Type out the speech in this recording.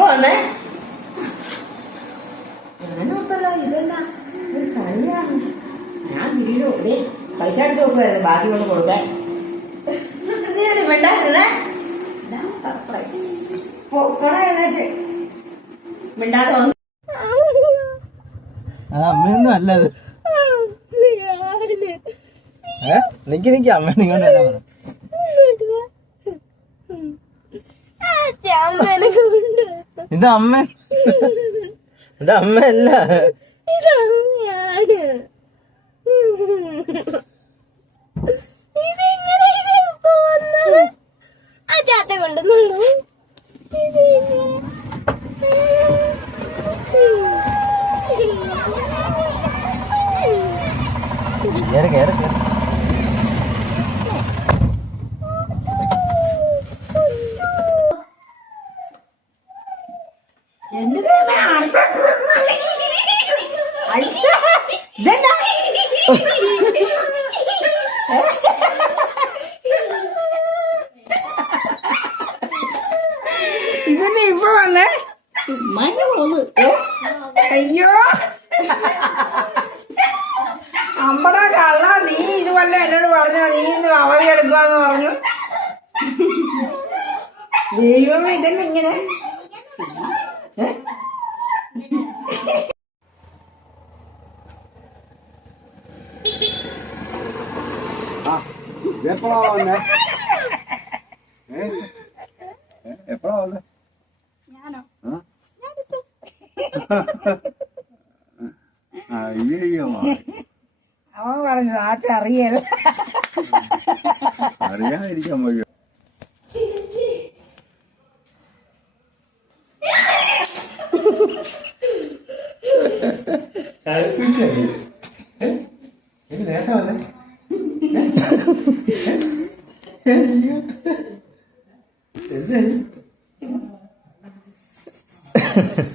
വന്നേ? ഞാനോർത്തല്ലോ ഇതെന്നാ ഒരു കളിയാണ്. ഞാൻ വീണു ഡേ പൈസ എടുത്ത് കൊടുക്കുമായിരുന്നു ബാക്കി കൊണ്ട് കൊടുക്കാൻ. നീ മിണ്ടായിരുന്നേ സർപ്രൈസ് പൊക്കണ എന്നിട്ട് മിണ്ടാതെ വന്നു അത്. അമ്മയൊന്നും അല്ലത് നിക്ക് നിക്ക് അമ്മ ഇങ്ങോട്ട് ഇത് അമ്മ ഇത് അമ്മയല്ല കേറ് കേറ് കേറ് എന്റെ അടി- ഇതെന്നാ? ഇപ്പൊ വന്നേ ചുമ്മാ ഇങ്ങ് പോന്ന്. അയ്യോ അമ്പടാ കള്ള നീ ഇത് വല്ല എന്നോട് പറഞ്ഞോ നീ ഇന്ന് അവധി എടുക്കാന്ന് പറഞ്ഞു ദൈവമേ ഇതന്നെ ഇങ്ങനെ ഏ? എപ്പോഴാ വന്നേ? എപ്പോഴാ വന്നേ? അയ്യോ അവൻ പറഞ്ഞു ആച്ച അറിയല്ല. അറിയാതിരിക്കാൻ വയ്യ. നേരത്തെ വന്നേ എന്താ